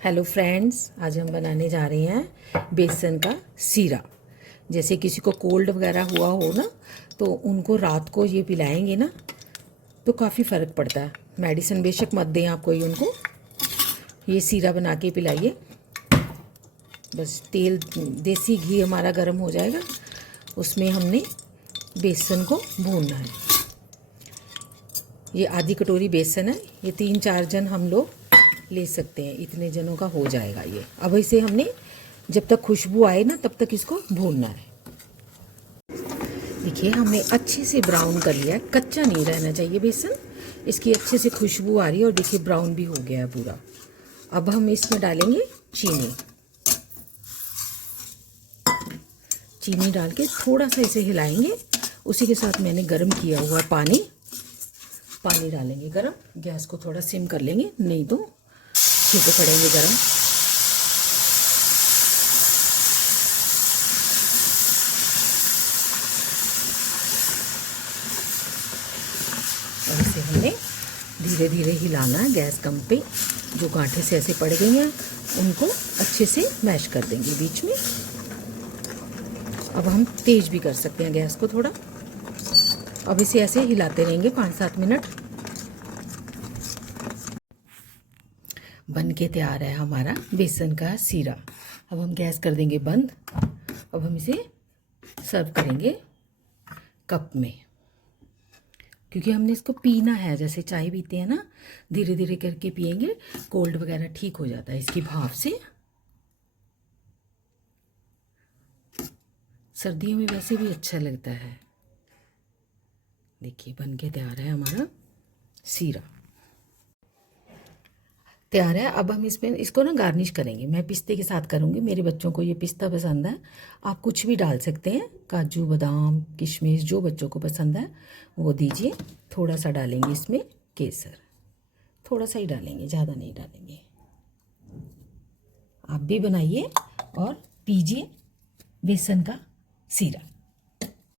Hello friends, आज हम बनाने जा रहे हैं बेसन का सीरा। जैसे किसी को कोल्ड वगैरह हुआ हो ना, तो उनको रात को ये पिलाएंगे ना तो काफ़ी फ़र्क पड़ता है। मेडिसिन बेशक मत दें आप कोई उनको, ये सीरा बना के पिलाइए। बस तेल देसी घी हमारा गर्म हो जाएगा, उसमें हमने बेसन को भूनना है। ये आधी कटोरी बेसन है, ये 3-4 जन हम लोग ले सकते हैं, इतने जनों का हो जाएगा ये। अब इसे हमने जब तक खुशबू आए ना तब तक इसको भूनना है। देखिए हमने अच्छे से ब्राउन कर लिया है, कच्चा नहीं रहना चाहिए बेसन। इसकी अच्छे से खुशबू आ रही है और देखिए ब्राउन भी हो गया है पूरा। अब हम इसमें डालेंगे चीनी। चीनी डाल के थोड़ा सा इसे हिलाएंगे। उसी के साथ मैंने गर्म किया हुआ पानी डालेंगे गरम। गैस को थोड़ा सिम कर लेंगे, नहीं तो छींटे पड़ेंगे गरम। और इसे हमने धीरे धीरे हिलाना है गैस कम पे। जो गांठे से ऐसे पड़ गई हैं उनको अच्छे से मैश कर देंगे बीच में। अब हम तेज भी कर सकते हैं गैस को थोड़ा। अब इसे ऐसे हिलाते रहेंगे 5-7 मिनट। बन के तैयार है हमारा बेसन का सीरा। अब हम गैस कर देंगे बंद। अब हम इसे सर्व करेंगे कप में, क्योंकि हमने इसको पीना है जैसे चाय पीते हैं ना, धीरे धीरे करके पिएंगे। कोल्ड वगैरह ठीक हो जाता है इसकी भाप से। सर्दियों में वैसे भी अच्छा लगता है। देखिए बन के तैयार है हमारा सीरा, तैयार है। अब हम इसमें इसको ना गार्निश करेंगे। मैं पिस्ते के साथ करूँगी, मेरे बच्चों को ये पिस्ता पसंद है। आप कुछ भी डाल सकते हैं, काजू बादाम किशमिश जो बच्चों को पसंद है वो दीजिए। थोड़ा सा डालेंगे इसमें केसर, थोड़ा सा ही डालेंगे, ज़्यादा नहीं डालेंगे। आप भी बनाइए और पीजिए बेसन का सीरा।